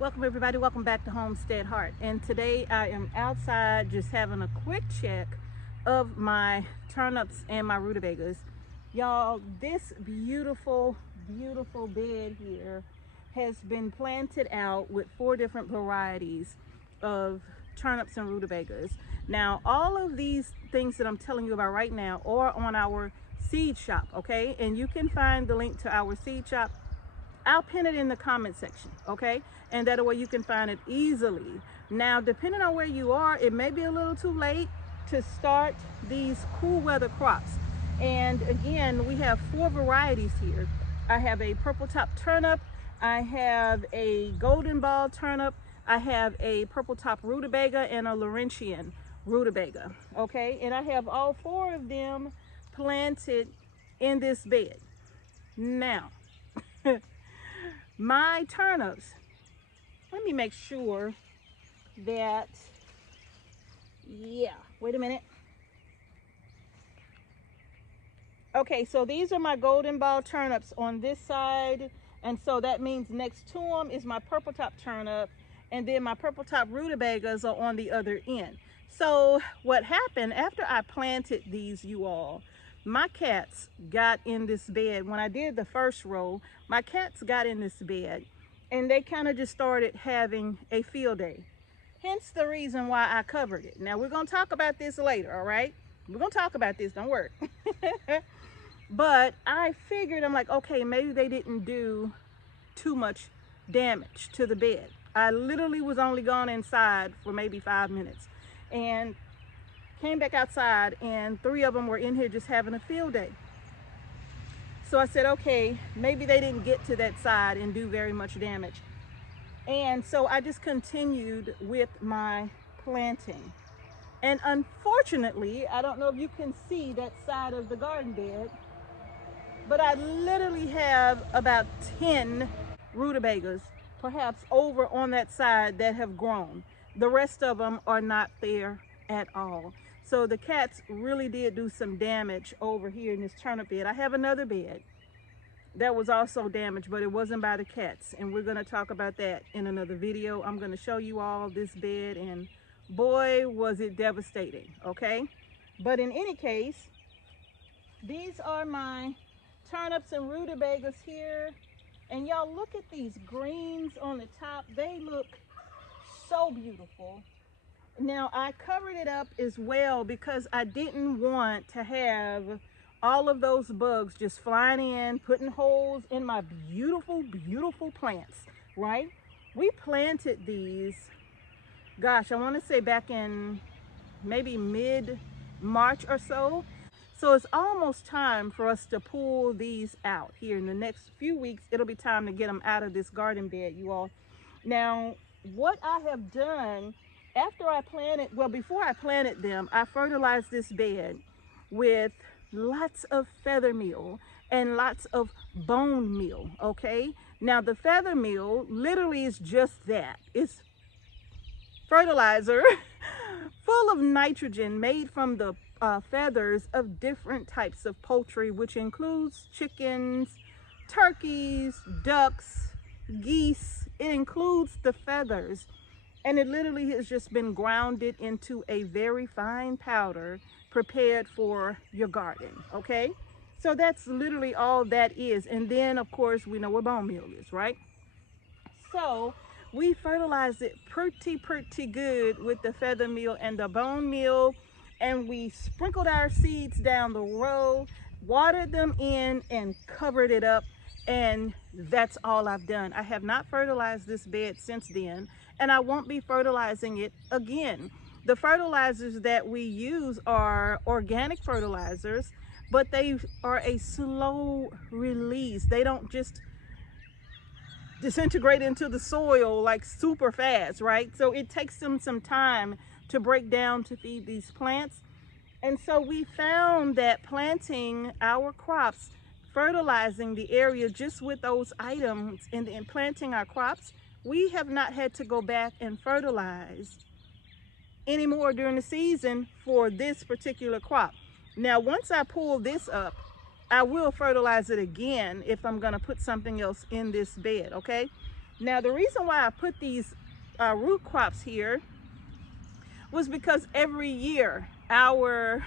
Welcome everybody, welcome back to Homestead Heart. And today I am outside just having a quick check of my turnips and my rutabagas. Y'all, this beautiful bed here has been planted out with 4 different varieties of turnips and rutabagas. Now, all of these things that I'm telling you about right now are on our seed shop, okay? And you can find the link to our seed shop. I'll pin it in the comment section, okay? And that way you can find it easily. Now, depending on where you are, it may be a little too late to start these cool weather crops. And again, we have 4 varieties here. I have a purple top turnip, I have a golden ball turnip, I have a purple top rutabaga, and a Laurentian rutabaga, okay? And I have all 4 of them planted in this bed. Now, my turnips, let me make sure that, yeah, wait a minute. Okay, so these are my golden ball turnips on this side, and so that means next to them is my purple top turnip, and then my purple top rutabagas are on the other end. So what happened after I planted these, you all, my cats got in this bed. When I did the first row, my cats got in this bed and they kind of just started having a field day. Hence the reason why I covered it. Now we're going to talk about this later, all right? We're going to talk about this, don't worry. But I figured, I'm like, okay, maybe they didn't do too much damage to the bed. I literally was only gone inside for maybe 5 minutes and came back outside, and 3 of them were in here just having a field day. So I said, okay, maybe they didn't get to that side and do very much damage. And so I just continued with my planting. And unfortunately, I don't know if you can see that side of the garden bed, but I literally have about 10 rutabagas, perhaps over on that side, that have grown. The rest of them are not there at all. So the cats really did do some damage over here in this turnip bed. I have another bed that was also damaged, but it wasn't by the cats. And we're gonna talk about that in another video. I'm gonna show you all this bed, and boy, was it devastating, okay? But in any case, these are my turnips and rutabagas here. And y'all, look at these greens on the top. They look so beautiful. Now, I covered it up as well because I didn't want to have all of those bugs just flying in, putting holes in my beautiful plants, right? We planted these, gosh, I want to say back in maybe mid-March or so. So it's almost time for us to pull these out here. In the next few weeks, it'll be time to get them out of this garden bed, you all. Now, what I have done after I planted, well, before I planted them, I fertilized this bed with lots of feather meal and lots of bone meal, okay? Now, the feather meal literally is just that. It's fertilizer full of nitrogen made from the feathers of different types of poultry, which includes chickens, turkeys, ducks, geese. It includes the feathers. And it literally has just been grounded into a very fine powder prepared for your garden, okay? So that's literally all that is. And then, of course, we know what bone meal is, right? So we fertilized it pretty good with the feather meal and the bone meal. And we sprinkled our seeds down the row, watered them in, and covered it up. And that's all I've done. I have not fertilized this bed since then, and I won't be fertilizing it again. The fertilizers that we use are organic fertilizers, but they are a slow release. They don't just disintegrate into the soil like super fast, right? So it takes them some time to break down to feed these plants. And so we found that planting our crops, fertilizing the area just with those items and planting our crops, we have not had to go back and fertilize anymore during the season for this particular crop. Now, once I pull this up, I will fertilize it again if I'm gonna put something else in this bed, okay? Now the reason why I put these root crops here was because every year our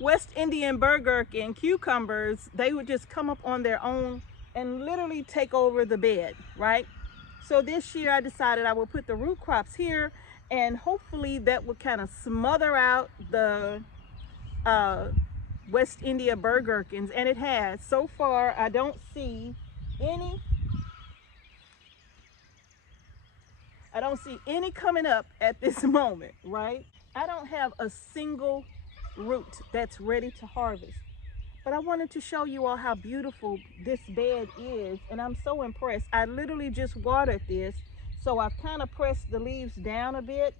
West Indian burgherkin cucumbers, they would just come up on their own and literally take over the bed, right? So this year I decided I would put the root crops here, and hopefully that would kind of smother out the West India burgherkins, and it has. So far I don't see any coming up at this moment, right? I don't have a single root that's ready to harvest, but I wanted to show you all how beautiful this bed is, and I'm so impressed. I literally just watered this, so I've kind of pressed the leaves down a bit,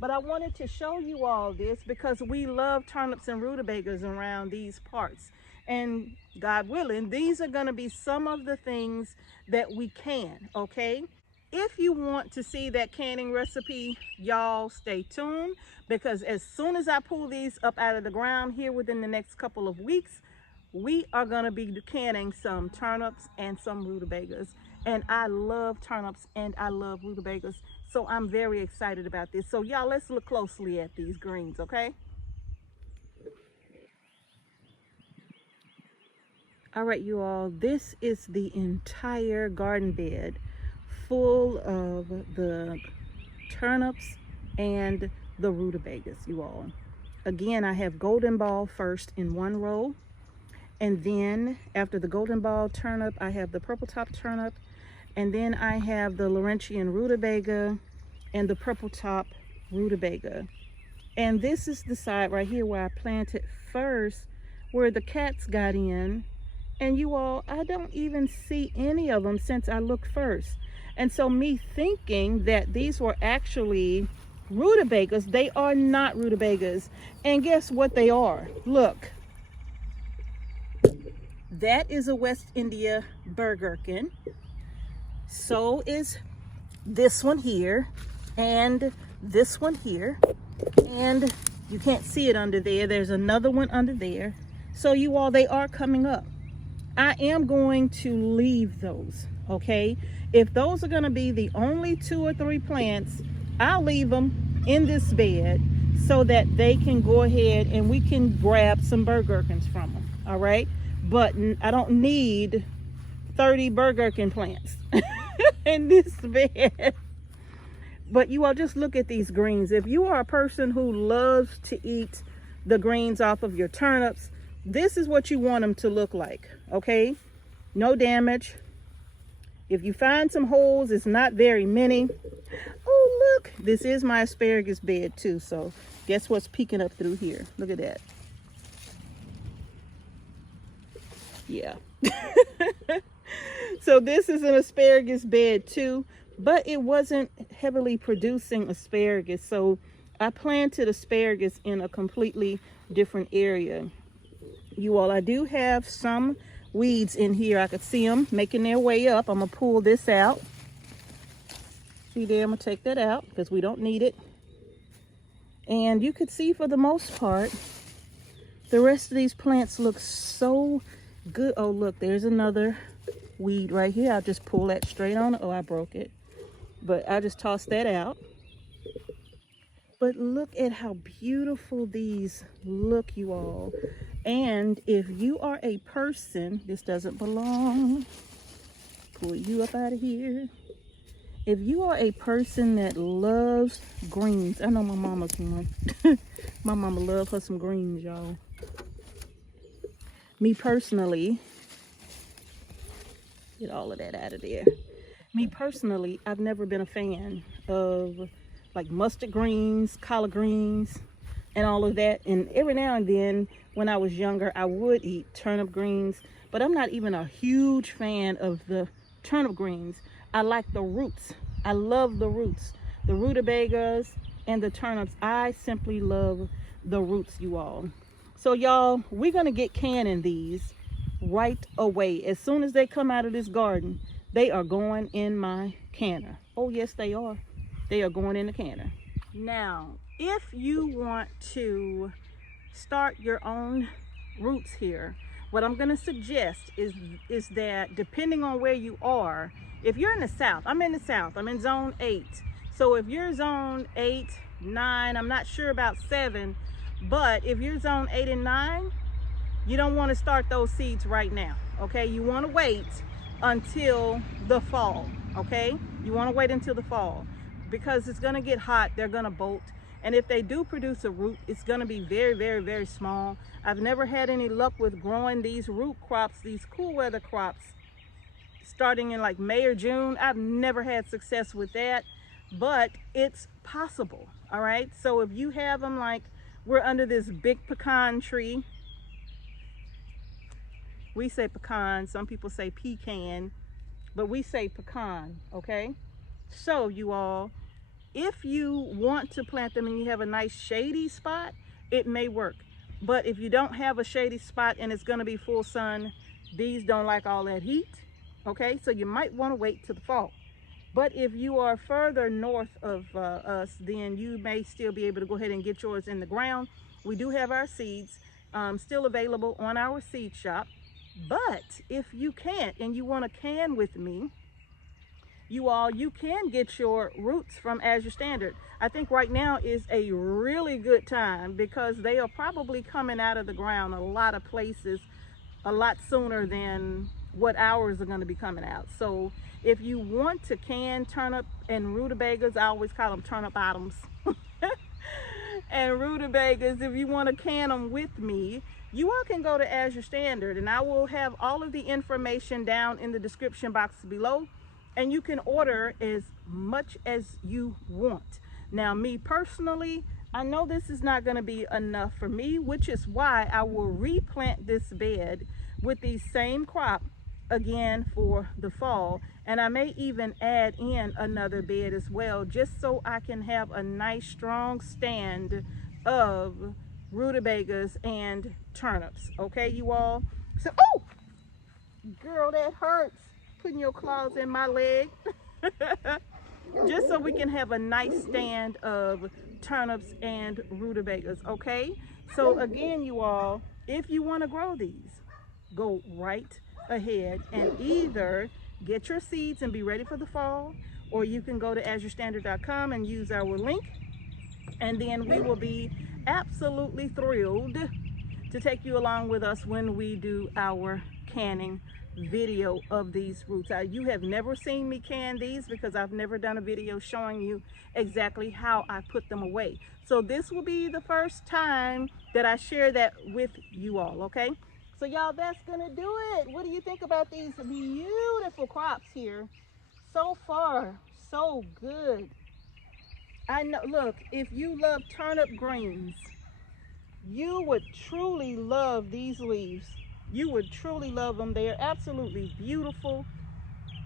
but I wanted to show you all this because we love turnips and rutabagas around these parts, and God willing, these are going to be some of the things that we can, okay? If you want to see that canning recipe, y'all stay tuned, because as soon as I pull these up out of the ground here within the next couple of weeks, we are going to be canning some turnips and some rutabagas. And I love turnips and I love rutabagas, so I'm very excited about this. So y'all, let's look closely at these greens, okay? All right, you all, this is the entire garden bed full of the turnips and the rutabagas, you all. Again, I have golden ball first in one row, and then after the golden ball turnip, I have the purple top turnip, and then I have the Laurentian rutabaga and the purple top rutabaga. And this is the side right here where I planted first, where the cats got in. And you all, I don't even see any of them since I looked first. And so me thinking that these were actually rutabagas, they are not rutabagas. And guess what they are? Look, that is a West India burgherkin. So is this one here, and this one here, and you can't see it under there. There's another one under there. So you all, they are coming up. I am going to leave those, okay? If those are going to be the only 2 or 3 plants, I'll leave them in this bed so that they can go ahead and we can grab some burgherkins from them, all right? But I don't need 30 burgherkin plants in this bed. But you all, just look at these greens. If you are a person who loves to eat the greens off of your turnips, this is what you want them to look like, okay? No damage. If you find some holes, it's not very many. Oh, look, this is my asparagus bed too, so guess what's peeking up through here? Look at that. Yeah. So this is an asparagus bed too, but it wasn't heavily producing asparagus, so I planted asparagus in a completely different area. You all, I do have some weeds in here. I could see them making their way up. I'm gonna pull this out. See there, I'm gonna take that out because we don't need it. And you could see for the most part, the rest of these plants look so good. Oh, look, there's another weed right here. I'll just pull that straight on. Oh, I broke it. But I'll just toss that out. But look at how beautiful these look, you all. And if you are a person, this doesn't belong. Pull you up out of here. If you are a person that loves greens, I know my mama's one. My mama loves her some greens, y'all. Me personally, get all of that out of there. Me personally, I've never been a fan of like mustard greens, collard greens, and all of that. And every now and then, when I was younger, I would eat turnip greens, but I'm not even a huge fan of the turnip greens. I like the roots. I love the roots. The rutabagas and the turnips, I simply love the roots, you all. So y'all, we're gonna get canning these right away. As soon as they come out of this garden, they are going in my canner. Oh yes, they are. They are going in the canner. Now, if you want to start your own roots here, What I'm going to suggest is that depending on where you are, if you're in the south, I'm in the south, I'm in zone 8. So if you're zone 8, 9, I'm not sure about 7, but if you're zone 8 and 9, you don't want to start those seeds right now, okay? You want to wait until the fall, okay? You want to wait until the fall because it's going to get hot, they're going to bolt. And if they do produce a root, it's going to be very, very, very small. I've never had any luck with growing these root crops, these cool weather crops, starting in like May or June. I've never had success with that, but it's possible, all right? So if you have them, like we're under this big pecan tree. We say pecan, some people say pecan, but we say pecan, okay? So you all, if you want to plant them and you have a nice shady spot, it may work. But if you don't have a shady spot and it's going to be full sun, these don't like all that heat, okay? So you might want to wait till the fall. But if you are further north of us, then you may still be able to go ahead and get yours in the ground. We do have our seeds still available on our seed shop. But if you can't and you want to can with me, you can get your roots from Azure Standard. I think right now is a really good time because they are probably coming out of the ground a lot of places a lot sooner than what ours are going to be coming out. So if you want to can turnip and rutabagas, I always call them turnip bottoms and rutabagas, if you want to can them with me, you all can go to Azure Standard and I will have all of the information down in the description box below. And you can order as much as you want. Now, me personally, I know this is not going to be enough for me, which is why I will replant this bed with the same crop again for the fall. And I may even add in another bed as well, just so I can have a nice strong stand of rutabagas and turnips. Okay, you all? So, oh, girl, that hurts. Putting your claws in my leg. Just so we can have a nice stand of turnips and rutabagas, okay? So again, you all, if you want to grow these, go right ahead and either get your seeds and be ready for the fall, or you can go to azurestandard.com and use our link, and then we will be absolutely thrilled to take you along with us when we do our canning video of these roots. You have never seen me can these because I've never done a video showing you exactly how I put them away. So this will be the first time that I share that with you all, okay? So y'all, that's gonna do it. What do you think about these beautiful crops here? So far, so good. I know, look, if you love turnip greens, you would truly love these leaves. You would truly love them. They are absolutely beautiful.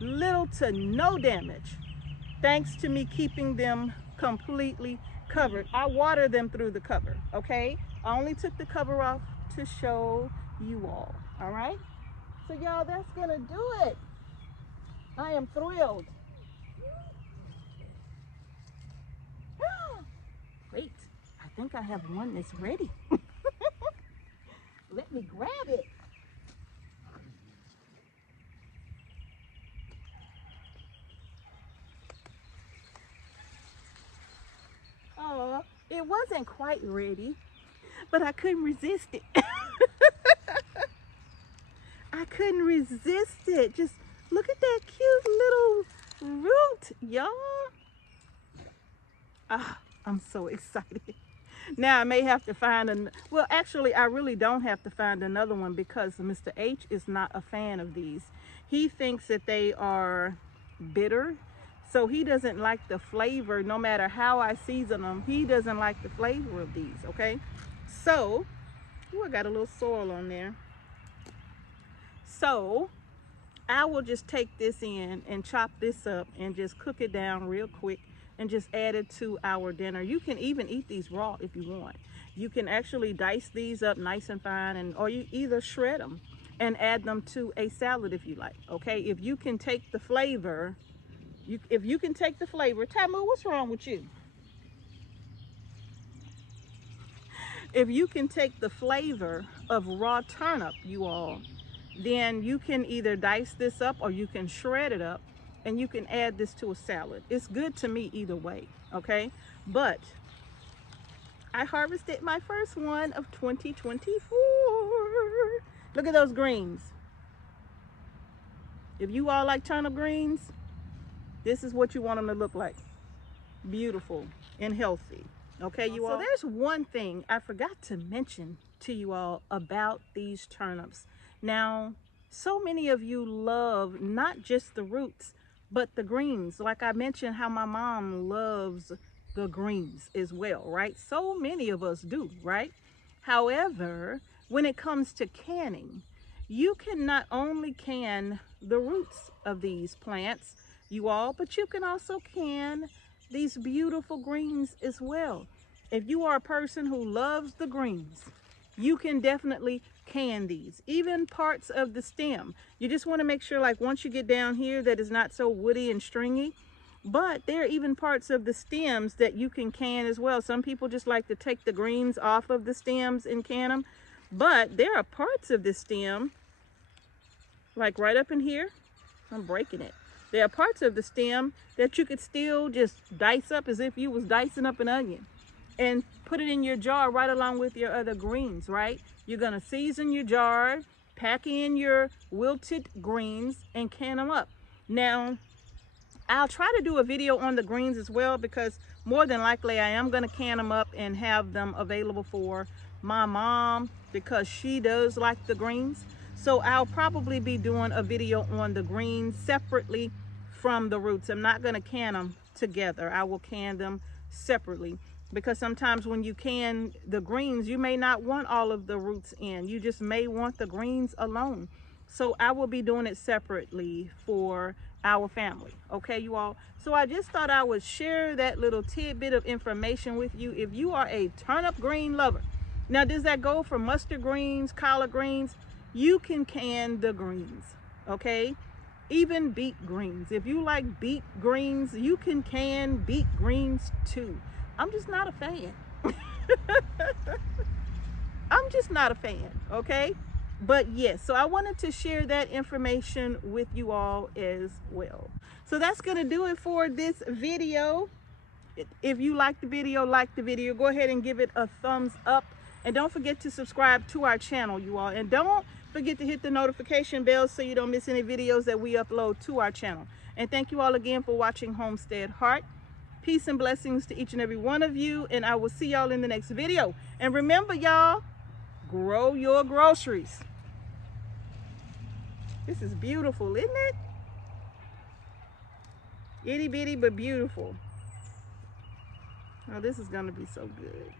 Little to no damage, thanks to me keeping them completely covered. I water them through the cover, okay? I only took the cover off to show you all right? So y'all, that's gonna do it. I am thrilled. Wait, I think I have one that's ready. Let me grab it. Oh, it wasn't quite ready, but I couldn't resist it. I couldn't resist it. Just look at that cute little root, y'all. Ah, I'm so excited. Now I may have to find well, actually I really don't have to find another one because Mr. H is not a fan of these. He thinks that they are bitter. So he doesn't like the flavor, no matter how I season them. He doesn't like the flavor of these, okay? So, ooh, I got a little soil on there. So, I will just take this in and chop this up and just cook it down real quick and just add it to our dinner. You can even eat these raw if you want. You can actually dice these up nice and fine, or you either shred them and add them to a salad if you like, okay? If you can take the flavor, if you can take the flavor. Tamu, what's wrong with you? if you can take the flavor of raw turnip, you all, then you can either dice this up or you can shred it up and you can add this to a salad. It's good to me either way, okay? But I harvested my first one of 2024. Look at those greens. If you all like turnip greens, this is what you want them to look like. Beautiful and healthy. Okay, you all? So there's one thing I forgot to mention to you all about these turnips. Now, so many of you love not just the roots, but the greens. Like I mentioned how my mom loves the greens as well, right? So many of us do, right? However, when it comes to canning, you can not only can the roots of these plants, you all, but you can also can these beautiful greens as well. If you are a person who loves the greens, you can definitely can these, even parts of the stem. You just want to make sure, like, once you get down here, that it's not so woody and stringy. But there are even parts of the stems that you can can as well. Some people just like to take the greens off of the stems and can them. But there are parts of the stem, like right up in here, I'm breaking it. There are parts of the stem that you could still just dice up as if you was dicing up an onion and put it in your jar right along with your other greens, right? You're gonna season your jar, pack in your wilted greens and can them up. Now, I'll try to do a video on the greens as well, because more than likely I am gonna can them up and have them available for my mom because she does like the greens. So I'll probably be doing a video on the greens separately from the roots. I'm not gonna can them together. I will can them separately, because sometimes when you can the greens, you may not want all of the roots in. You just may want the greens alone. So I will be doing it separately for our family, okay, you all? So I just thought I would share that little tidbit of information with you. If you are a turnip green lover, now does that go for mustard greens, collard greens? You can the greens, okay? Even beet greens. If you like beet greens, you can beet greens too. I'm just not a fan. I'm just not a fan, okay? But yes, so I wanted to share that information with you all as well. So that's going to do it for this video. If you like the video, go ahead and give it a thumbs up. And don't forget to subscribe to our channel, you all. And don't forget to hit the notification bell so you don't miss any videos that we upload to our channel. And thank you all again for watching Homestead Heart. Peace and blessings to each and every one of you. And I will see y'all in the next video. And remember, y'all, grow your groceries. This is beautiful, isn't it? Itty bitty but beautiful. Oh, this is gonna be so good.